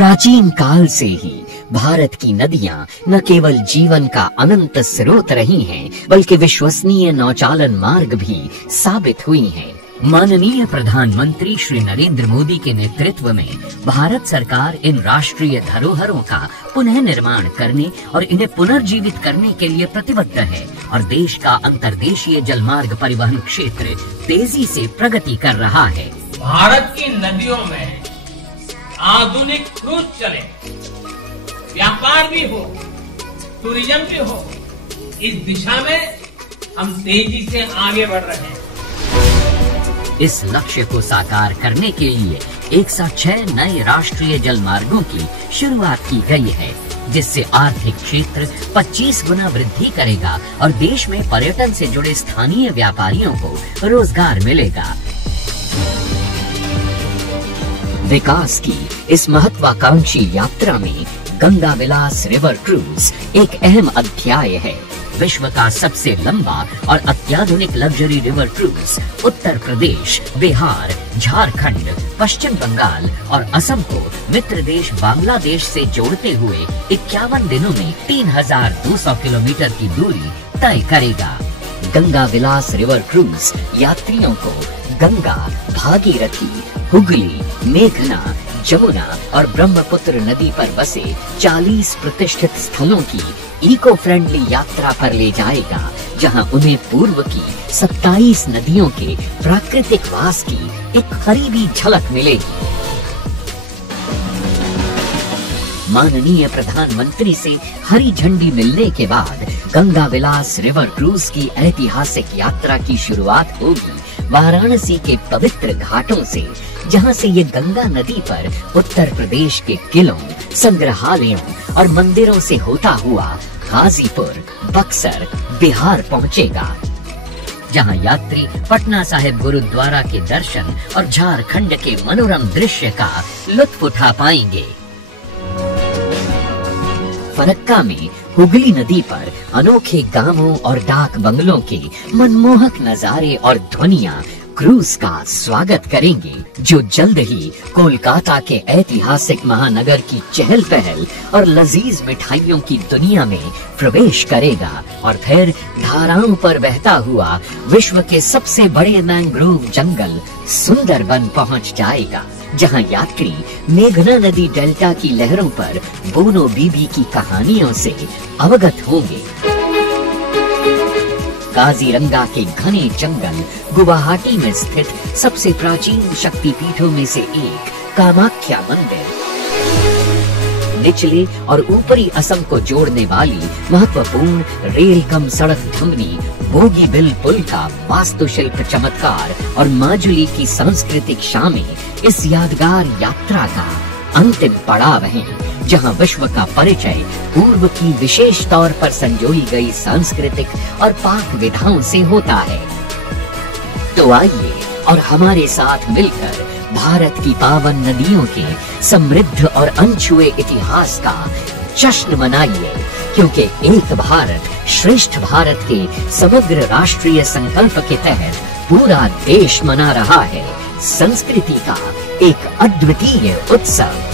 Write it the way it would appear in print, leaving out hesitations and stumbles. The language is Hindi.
प्राचीन काल से ही भारत की नदियां न केवल जीवन का अनंत स्रोत रही हैं, बल्कि विश्वसनीय नौचालन मार्ग भी साबित हुई हैं। माननीय प्रधानमंत्री श्री नरेंद्र मोदी के नेतृत्व में भारत सरकार इन राष्ट्रीय धरोहरों का पुनः निर्माण करने और इन्हें पुनर्जीवित करने के लिए प्रतिबद्ध है और देश का अंतर्देशीय जलमार्ग परिवहन क्षेत्र तेजी से प्रगति कर रहा है। भारत की नदियों में आधुनिक क्रूज चले, व्यापार भी हो, टूरिज्म भी हो, इस दिशा में हम तेजी से आगे बढ़ रहे हैं। इस लक्ष्य को साकार करने के लिए एक साथ 6 नए राष्ट्रीय जलमार्गों की शुरुआत की गई है, जिससे आर्थिक क्षेत्र 25 गुना वृद्धि करेगा और देश में पर्यटन से जुड़े स्थानीय व्यापारियों को रोजगार मिलेगा। विकास की इस महत्वाकांक्षी यात्रा में गंगा विलास रिवर क्रूज एक अहम अध्याय है। विश्व का सबसे लंबा और अत्याधुनिक luxury river cruise Uttar Pradesh, Bihar, Jharkhand, पश्चिम बंगाल और असम को मित्र देश बांग्लादेश से जोड़ते हुए 51 दिनों में 3200 किलोमीटर की दूरी तय करेगा। गंगा विलास रिवर क्रूज यात्रियों को गंगा, भागीरथी, हुगली, मेघना, जमुना और ब्रह्मपुत्र नदी पर बसे 40 प्रतिष्ठित स्थलों की इको फ्रेंडली यात्रा पर ले जाएगा, जहां उन्हें पूर्व की 27 नदियों के प्राकृतिक वास की एक करीबी झलक मिलेगी। माननीय प्रधानमंत्री से हरी झंडी मिलने के बाद गंगा विलास रिवर क्रूज की ऐतिहासिक यात्रा की शुरुआत होगी वाराणसी के पवित्र घाटों से, जहां से ये गंगा नदी पर उत्तर प्रदेश के किलों, संग्रहालयों और मंदिरों से होता हुआ गाजीपुर, बक्सर, बिहार पहुंचेगा, जहां यात्री पटना साहिब गुरुद्वारा के दर्शन और झारखंड के मनोरम दृश्य का लुत्फ उठा पाएंगे। फरक्का में हुगली नदी पर अनोखे गांवों और डाक बंगलों के मनमोहक नजारे और ध्वनियां क्रूज का स्वागत करेंगे, जो जल्द ही कोलकाता के ऐतिहासिक महानगर की चहल पहल और लजीज मिठाइयों की दुनिया में प्रवेश करेगा और फिर धाराओं पर बहता हुआ विश्व के सबसे बड़े मैंग्रोव जंगल सुंदरबन पहुंच जाएगा, जहां यात्री मेघना नदी डेल्टा की लहरों पर बोनो बीबी की कहानियों से अवगत होंगे। काजीरंगा के घने जंगल गुवाहाटी में स्थित सबसे प्राचीन शक्तिपीठों में से एक कामाख्या मंदिर, निचले और ऊपरी असम को जोड़ने वाली महत्वपूर्ण रेल कम सड़क धमनी बोगीबिल पुल का वास्तुशिल्प चमत्कार और माजुली की सांस्कृतिक शामें इस यादगार यात्रा का अंतिम पड़ाव है, जहां विश्व का परिचय पूर्व की विशेष तौर पर संजोई गई सांस्कृतिक और पाक विधाओं से होता है। तो आइए और हमारे साथ मिलकर भारत की पावन नदियों के समृद्ध और अनछुए इतिहास का जश्न मनाइए, क्योंकि एक भारत श्रेष्ठ भारत के समग्र राष्ट्रीय संकल्प के तहत पूरा देश मना रहा है संस्कृति का एक अद्वितीय उत्सव।